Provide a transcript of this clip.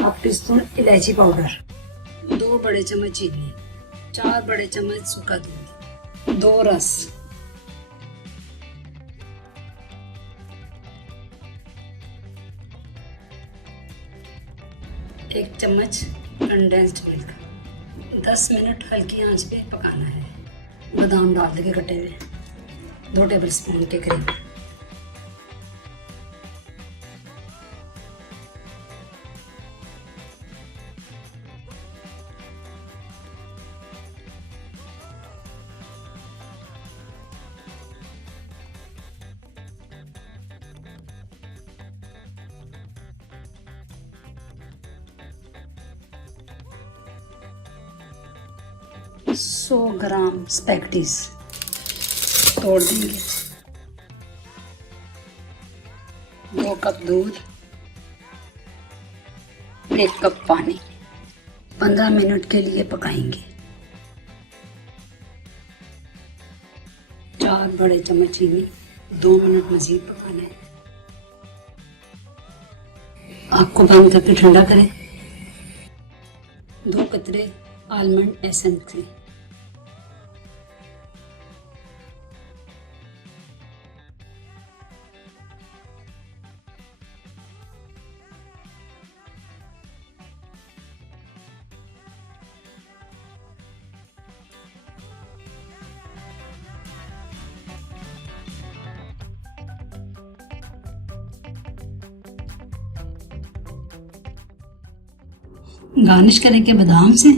Half tea spoon इलायची powder, 2 बड़े चम्मच चीनी, 4 बड़े चम्मच सूखा दूध, 2 रस, एक चम्मच कंडेंस्ड मिल्क। 10 मिनट हल्की आंच पे पकाना है। बादाम डाल देंगे कटे हुए, 2 टेबल स्पून के करीब। सौ ग्राम स्पैगेटीज तोड़ देंगे, 2 कप दूध, 1 कप पानी। 15 मिनट के लिए पकाएंगे। 4 बड़े चम्मच चीनी, 2 मिनट मजीद पकाना है। आग को बंद करके ठंडा करें। 2 कतरे आलमंड एसेंस लें। गार्निश करेंगे बादाम से।